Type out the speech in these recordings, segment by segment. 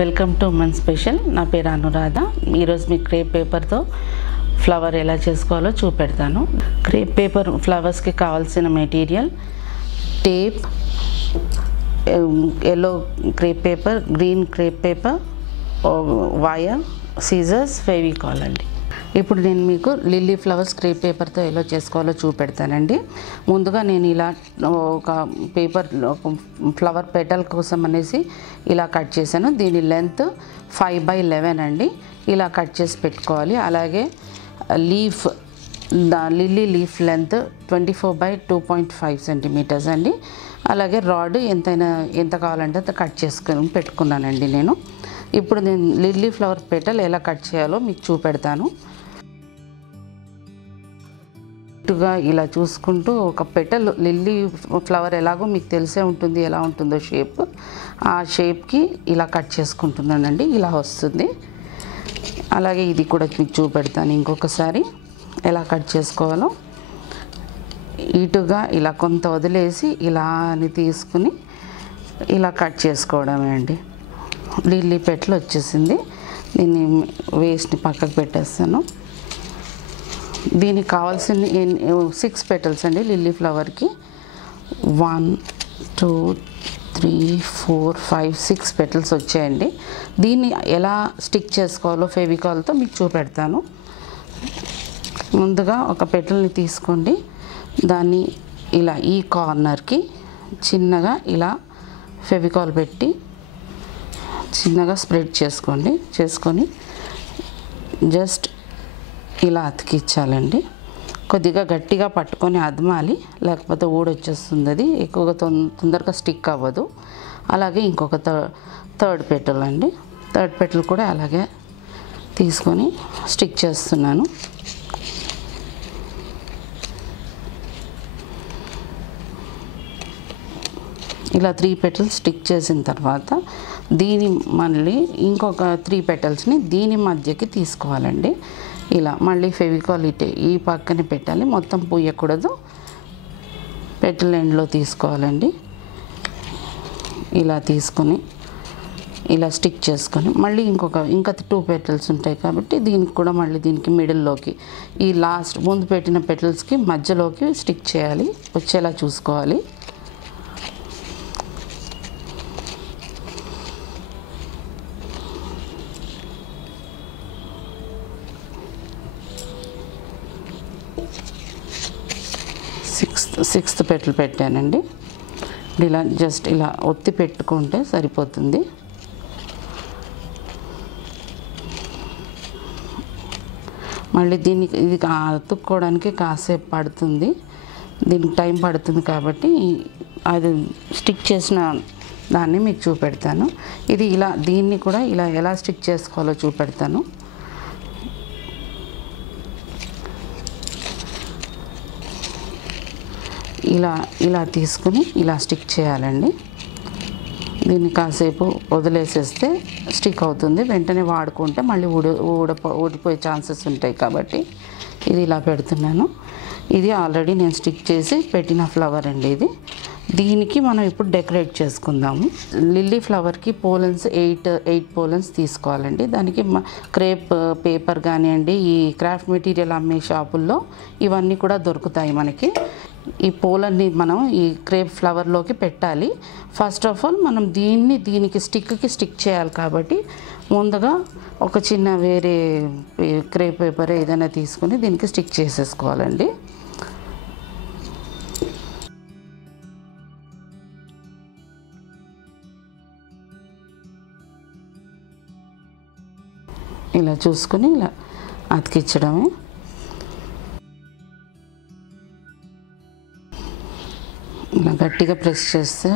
Welcome to Mann special. నా పేరు అనురాధ. ఈరోజు మీ క్రేప్ పేపర్తో ఫ్లవర్ ఎలా చేసుకోవాలో చూపెడతాను. క్రేప్ పేపర్ ఫ్లవర్స్కి కావాల్సిన material tape, yellow crepe paper, green crepe paper, wire, scissors, Fevicol అండి. ఇప్పుడు నేను మీకు లిల్లీ ఫ్లవర్స్ క్రేప్ పేపర్తో ఎలా చేసుకోవాలో చూపెడతానండి. ముందుగా నేను ఇలా ఒక పేపర్ ఫ్లవర్ పెటల్ కోసం అనేసి ఇలా కట్ చేశాను. దీని లెంత్ 5/11 అండి. ఇలా కట్ చేసి పెట్టుకోవాలి. అలాగే లిల్లీ లీఫ్ లెంత్ 24/2.5 సెంటీమీటర్స్ అండి. అలాగే రాడ్ ఎంత కావాలంటే అంత కట్ చేసుకొని పెట్టుకున్నానండి నేను. ఇప్పుడు నేను లిల్లీ ఫ్లవర్ పెటల్ ఎలా కట్ చేయాలో మీకు చూపెడతాను. ఇలా చూసుకుంటూ ఒక పెటల్ లిల్లీ ఫ్లవర్ ఎలాగో మీకు తెలిసే ఉంటుంది, ఎలా ఉంటుందో షేప్. ఆ షేప్కి ఇలా కట్ చేసుకుంటున్నానండి. ఇలా వస్తుంది. అలాగే ఇది కూడా మీకు చూపెడతాను ఇంకొకసారి ఎలా కట్ చేసుకోవాలో. ఇటుగా ఇలా కొంత వదిలేసి ఇలా అని తీసుకుని ఇలా కట్ చేసుకోవడమే అండి. లిల్లీ పెటల్ వచ్చేసింది. దీన్ని వేస్ట్ని పక్కకు పెట్టేస్తాను. దీనికి కావాల్సిన 6 పెటల్స్ అండి. లిల్లీ ఫ్లవర్కి 1 2 3 4 5 6 పెటల్స్ వచ్చాయండి. దీన్ని ఎలా స్టిక్ చేసుకోవాలో ఫెవికాల్తో మీకు చూపెడతాను. ముందుగా ఒక పెటల్ని తీసుకోండి. దాన్ని ఇలా ఈ కార్నర్కి చిన్నగా ఇలా ఫెవికాల్ పెట్టి చిన్నగా స్ప్రెడ్ చేసుకొని జస్ట్ ఇలా అతికించాలండి. కొద్దిగా గట్టిగా పట్టుకొని అదమాలి, లేకపోతే ఊడొచ్చేస్తుంది. అది ఎక్కువగా తొందరగా స్టిక్ అవ్వదు. అలాగే ఇంకొక థర్డ్ పెటల్ అండి. థర్డ్ పెటల్ కూడా అలాగే తీసుకొని స్టిక్ చేస్తున్నాను. ఇలా 3 పెటల్స్ స్టిక్ చేసిన తర్వాత దీని మళ్ళీ ఇంకొక 3 పెటల్స్ని దీని మధ్యకి తీసుకోవాలండి. ఇలా మళ్ళీ ఫెవికాల్ ఈ పక్కనే పెట్టాలి. మొత్తం పూయకూడదు. పెటల్ ఎండ్లో తీసుకోవాలండి. ఇలా తీసుకొని ఇలా స్టిక్ చేసుకొని మళ్ళీ ఇంకా 2 పెటల్స్ ఉంటాయి కాబట్టి దీనికి కూడా మళ్ళీ దీనికి మిడిల్లోకి ఈ ముందు పెట్టిన పెటల్స్కి మధ్యలోకి స్టిక్ చేయాలి, వచ్చేలా చూసుకోవాలి. సిక్స్త్ పెటల్ పెట్టానండి. ఇలా జస్ట్ ఇలా ఒత్తి పెట్టుకుంటే సరిపోతుంది. మళ్ళీ ఇది అతుక్కోవడానికి కాసేపు పడుతుంది. దీనికి టైం పడుతుంది కాబట్టి అది స్టిక్ చేసిన దాన్ని మీకు చూపెడతాను. దీన్ని కూడా ఇలా ఎలా స్టిక్ చేసుకోవాలో చూపెడతాను. ఇలా తీసుకుని ఇలా స్టిక్ చేయాలండి. దీన్ని కాసేపు వదిలేసేస్తే స్టిక్ అవుతుంది. వెంటనే వాడుకుంటే మళ్ళీ ఊడిపోయే ఛాన్సెస్ ఉంటాయి కాబట్టి ఇది ఇలా పెడుతున్నాను. ఇది ఆల్రెడీ నేను స్టిక్ చేసి పెట్టిన ఫ్లవర్ అండి. దీనికి మనం ఇప్పుడు డెకరేట్ చేసుకుందాము. లిల్లీ ఫ్లవర్కి పోలన్స్ 8 పోలన్స్ తీసుకోవాలండి. దానికి క్రేప్ పేపర్ కానివ్వండి, ఈ క్రాఫ్ట్ మెటీరియల్ అమ్మే షాపుల్లో ఇవన్నీ కూడా దొరుకుతాయి మనకి. ఈ పోలన్ని మనం ఈ క్రేప్ ఫ్లవర్లోకి పెట్టాలి. ఫస్ట్ ఆఫ్ ఆల్ మనం దీనికి స్టిక్ చేయాలి కాబట్టి ముందుగా ఒక చిన్న వేరే క్రేప్ పేపర్ ఏదైనా తీసుకొని దీనికి స్టిక్ చేసేసుకోవాలండి. ఇలా చూసుకొని ఇలా అతికించడమే. ఇలా గట్టిగా ప్రెస్ చేస్తే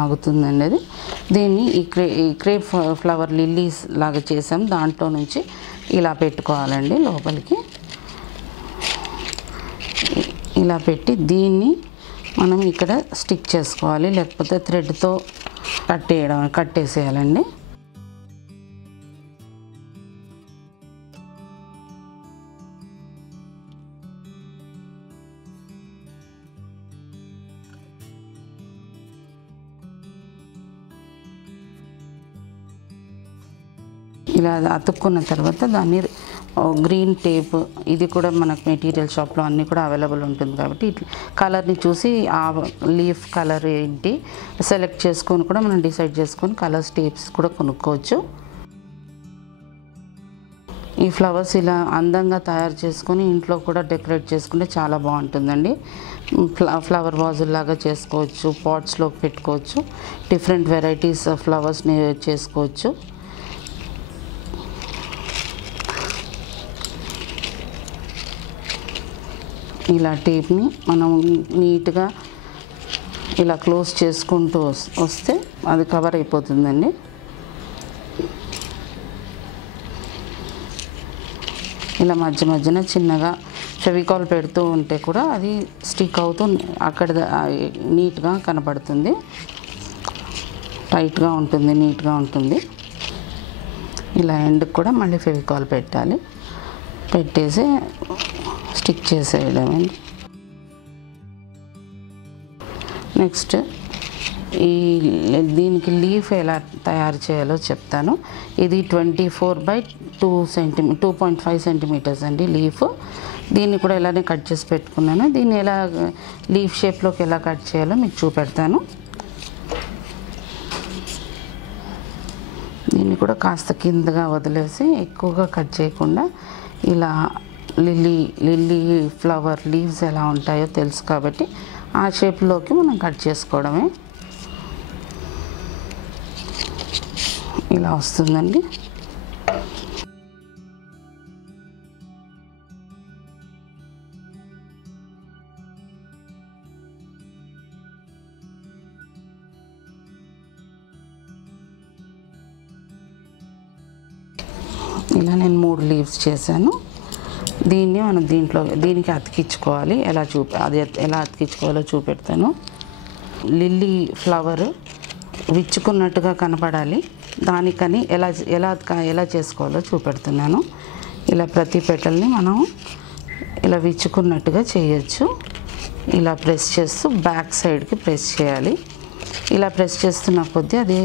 ఆగుతుందండి అది. దీన్ని ఈ క్రేప్ ఫ్లవర్ లిల్లీస్ లాగా చేసాం. దాంట్లో నుంచి ఇలా పెట్టుకోవాలండి లోపలికి. ఇలా పెట్టి దీన్ని మనం ఇక్కడ స్టిక్ చేసుకోవాలి, లేకపోతే థ్రెడ్తో కట్టేసేయాలండి. ఇలా అతుక్కున్న తర్వాత దాన్ని గ్రీన్ టేప్, ఇది కూడా మనకు మెటీరియల్ షాప్లో అన్నీ కూడా అవైలబుల్ ఉంటుంది కాబట్టి కలర్ని చూసి ఆ లీఫ్ కలర్ ఏంటి సెలెక్ట్ చేసుకొని కూడా మనం డిసైడ్ చేసుకొని కలర్స్ టేప్స్ కూడా కొనుక్కోవచ్చు. ఈ ఫ్లవర్స్ ఇలా అందంగా తయారు చేసుకొని ఇంట్లో కూడా డెకరేట్ చేసుకుంటే చాలా బాగుంటుందండి. ఫ్లవర్ వాజుల్లాగా చేసుకోవచ్చు, పాట్స్లోకి పెట్టుకోవచ్చు, డిఫరెంట్ వెరైటీస్ ఆఫ్ ఫ్లవర్స్ని చేసుకోవచ్చు. ఇలా టేప్ని మనం నీట్గా ఇలా క్లోజ్ చేసుకుంటూ వస్తే అది కవర్ అయిపోతుందండి. ఇలా మధ్య మధ్యన చిన్నగా ఫెవికాల్ పెడుతూ ఉంటే కూడా అది స్టిక్ అవుతూ అక్కడ నీట్గా కనపడుతుంది, టైట్గా ఉంటుంది, నీట్గా ఉంటుంది. ఇలా ఎండ్కి కూడా మళ్ళీ ఫెవికాల్ పెట్టాలి, పెట్టేసి స్టిక్ చేసేయడమండి. నెక్స్ట్ దీనికి లీఫ్ ఎలా తయారు చేయాలో చెప్తాను. ఇది 2.5 సెంటీమీటర్స్ అండి లీఫ్. దీన్ని కూడా ఇలానే కట్ చేసి పెట్టుకున్నాను. దీన్ని ఎలా లీఫ్ షేప్లోకి ఎలా కట్ చేయాలో మీకు చూపెడతాను. దీన్ని కూడా కాస్త కిందగా వదిలేసి ఎక్కువగా కట్ చేయకుండా ఇలా లిల్లీ ఫ్లవర్ లీవ్స్ ఎలా ఉంటాయో తెలుసు కాబట్టి ఆ షేప్లోకి మనం కట్ చేసుకోవడమే. ఇలా వస్తుందండి. ఇలా నేను 3 లీవ్స్ చేశాను. దీన్ని మనం దీనికి అతికించుకోవాలి. అది ఎలా అతికించుకోవాలో చూపెడతాను. లిల్లీ ఫ్లవర్ విచ్చుకున్నట్టుగా కనపడాలి, దానికని ఎలా చేసుకోవాలో చూపెడుతున్నాను. ఇలా ప్రతి పెటల్ని మనం ఇలా విచ్చుకున్నట్టుగా చేయొచ్చు. ఇలా ప్రెస్ చేస్తూ బ్యాక్ సైడ్కి ప్రెస్ చేయాలి. ఇలా ప్రెస్ చేస్తున్న కొద్దీ అది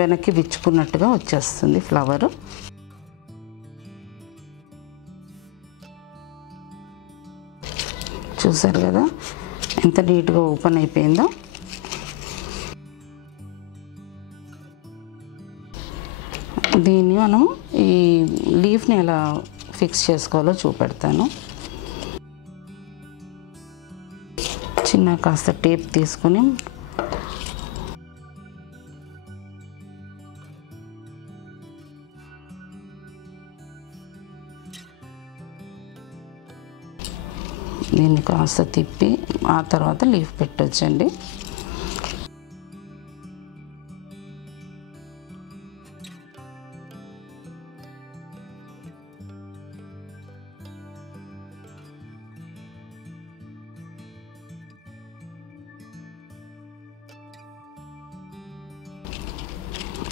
వెనక్కి విచ్చుకున్నట్టుగా వచ్చేస్తుంది ఫ్లవరు. చూసారు కదా ఎంత నీట్గా ఓపెన్ అయిపోయిందో. దీన్ని మనం ఈ లీఫ్ని ఎలా ఫిక్స్ చేసుకోవాలో చూపెడతాను. చిన్న కాస్త టేప్ తీసుకొని దీన్ని కాస్త తిప్పి ఆ తర్వాత లీఫ్ పెట్టొచ్చండి.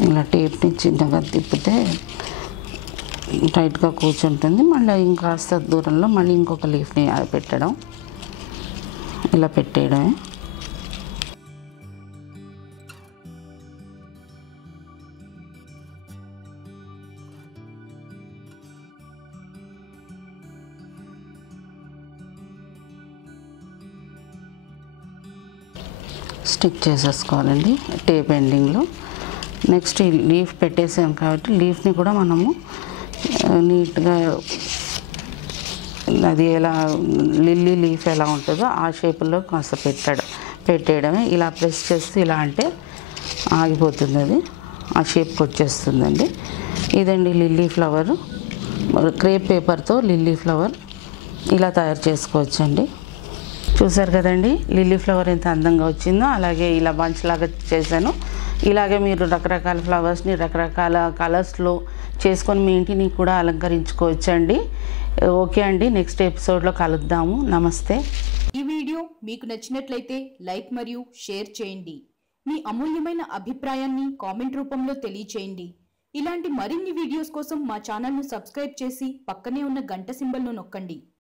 ఇలా టేప్ని చిన్నగా తిప్పితే టైట్గా కూర్చుంటుంది. మళ్ళీ ఇంకాస్త దూరంలో మళ్ళీ ఇంకొక లీఫ్ని పెట్టడం, ఇలా పెట్టేయడమే. స్టిక్ చేసేసుకోవాలండి టేప్ ఎండింగ్లో. నెక్స్ట్ ఈ లీఫ్ పెట్టేసాం కాబట్టి లీఫ్ని కూడా మనము నీట్గా అది ఎలా లిల్లీ లీఫ్ ఎలా ఉంటుందో ఆ షేపులో కాస్త పెట్టేయడమే. ఇలా ప్రెస్ చేస్తే ఇలా అంటే ఆగిపోతుంది, అది ఆ షేప్కి వచ్చేస్తుందండి. ఇదండి లిల్లీ ఫ్లవర్. క్రేప్ పేపర్తో లిల్లీ ఫ్లవర్ ఇలా తయారు చేసుకోవచ్చండి. చూసారు కదండి లిల్లీ ఫ్లవర్ ఎంత అందంగా వచ్చిందో. అలాగే ఇలా బంచ్ లాగా చేశాను. ఇలాగే మీరు రకరకాల ఫ్లవర్స్ని రకరకాల కలర్స్లో చేసుకొని మీ ఇంటిని కూడా అలంకరించుకోవచ్చండి. ఓకే అండి, నెక్స్ట్ ఎపిసోడ్లో కలుద్దాము. నమస్తే. ఈ వీడియో మీకు నచ్చినట్లయితే లైక్ మరియు షేర్ చేయండి. మీ అమూల్యమైన అభిప్రాయాన్ని కామెంట్ రూపంలో తెలియచేయండి. ఇలాంటి మరిన్ని వీడియోస్ కోసం మా ఛానల్ను సబ్స్క్రైబ్ చేసి పక్కనే ఉన్న గంట సింబల్ను నొక్కండి.